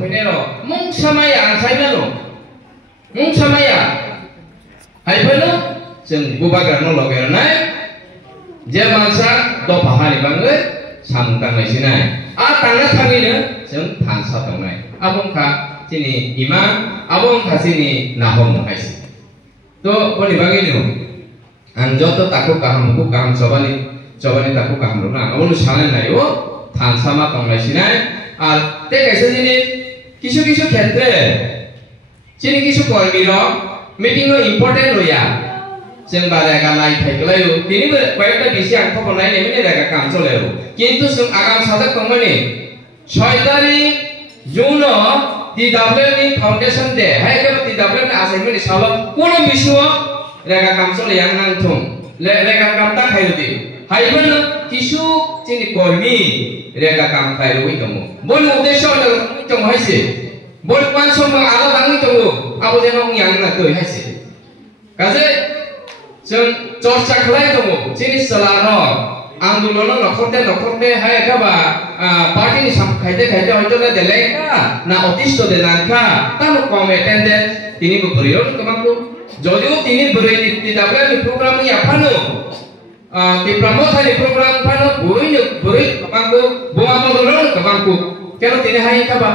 फैनाय मुं सामाया आंसायनानो मुं सामाया हायफोनो जों बुबागारनो लगायनाय जे मानसा दफाहानि बाङै सामुं दांनायसिनाय आ थांना थाङैनो जों थांसा दंनाय आबंखा जोंनि इमा आबंखा जोंनि नाहम हायसि तो बनि बाङैनो आं जत ताको गाहाम सबानि ताको गाहाम ना अनु सानाय नायो थांसामा दंनायसिनाय আর তে কাইছে জিনি কিছু কিছু ক্ষেত্রে जिनि किसु कर्मीर मिटिंग इम्पोर्टेंट होया जों बारेगा नाय थाइगलायो दिनिबो कयेकटा बिसि आं खबर नाय नेमिने रेगा काम चलायो किन्तु जों आगाम साजक कमनि 6 तारिख जून DW नि फाउंडेशन डे हायके DW नि आसाइमेन्ट साल कोन बिसुआ रेगा काम चलाया नांथुं रेगा काम ता खायदि हायबन किसु जिनि कर्मी रेगा काम खायरो दङ बन उद्देश्य दङ हायसे बर्तमान समाव आला दांनि दङ आबो जेन यांना तय हायसे गाजे जों चर्चा खालाय दङ जिनिस चलानो आन्दोलन नखरते हाय एकाबा पार्टीनि साम खायते हयतो ना देलेका ना अतिष्ठ देनाखा तानो कम एटेंडेंस तिनि बुरियो कमांगु जदिও तिनि बुरै DW प्रोग्राम नि आफानो ti pramothani program phano burai kemangku bunga modalon kemangku keno tini hai kaba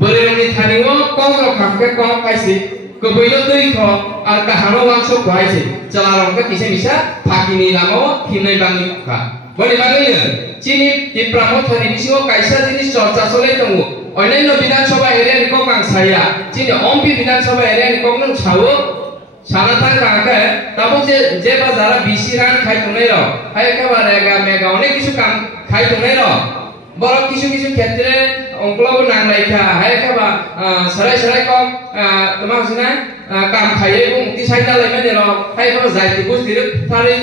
berani thaniwo kong kamke kong kaisi kebeilo tui kho ar kahano wangso kaisi celarong ke kise bisa pakini lamo hinai bangi ka bani bangi chini ti pramothani bisio kaisa jinis chorcha chole tongu onnaino বিধানসভা এরিয়ানি kong ang saya chini ompi বিধানসভা এরিয়ানি kong nang chawo সানাতান কাকে তারপর যে বা যারা BC run খাইতো নাই র হাই একেবারে মেগা অনেক কিছু কাম খাইতো নাই র বড় কিছু কিছু ক্ষেত্রে অঙ্কলাবো নাংলাইখা হাই একেবা সরাই কম তোমার হচ্ছে না কাম খাইয়ে এবং মুক্তি সাইডা লাইমানে র হাই একেবা যাইতে বুঝতে তারে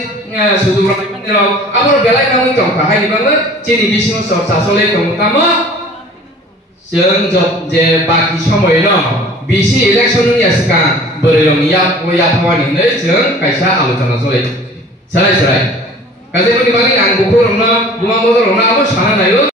সুযোগ লাইমানে র আবার বেলায় কামই দরকার হাই নিবাঙ্গে চিনি বিসি চর্চা চলে দङ তামা जों जे बाकी समय न बिसि इलेक्शन नि आसका बोरैलंग या फावानि नै जों कायसा आलोचना सराय काजे बनि बागै आं बुखौ रंना बुमा मदर रंना आबो साना नायो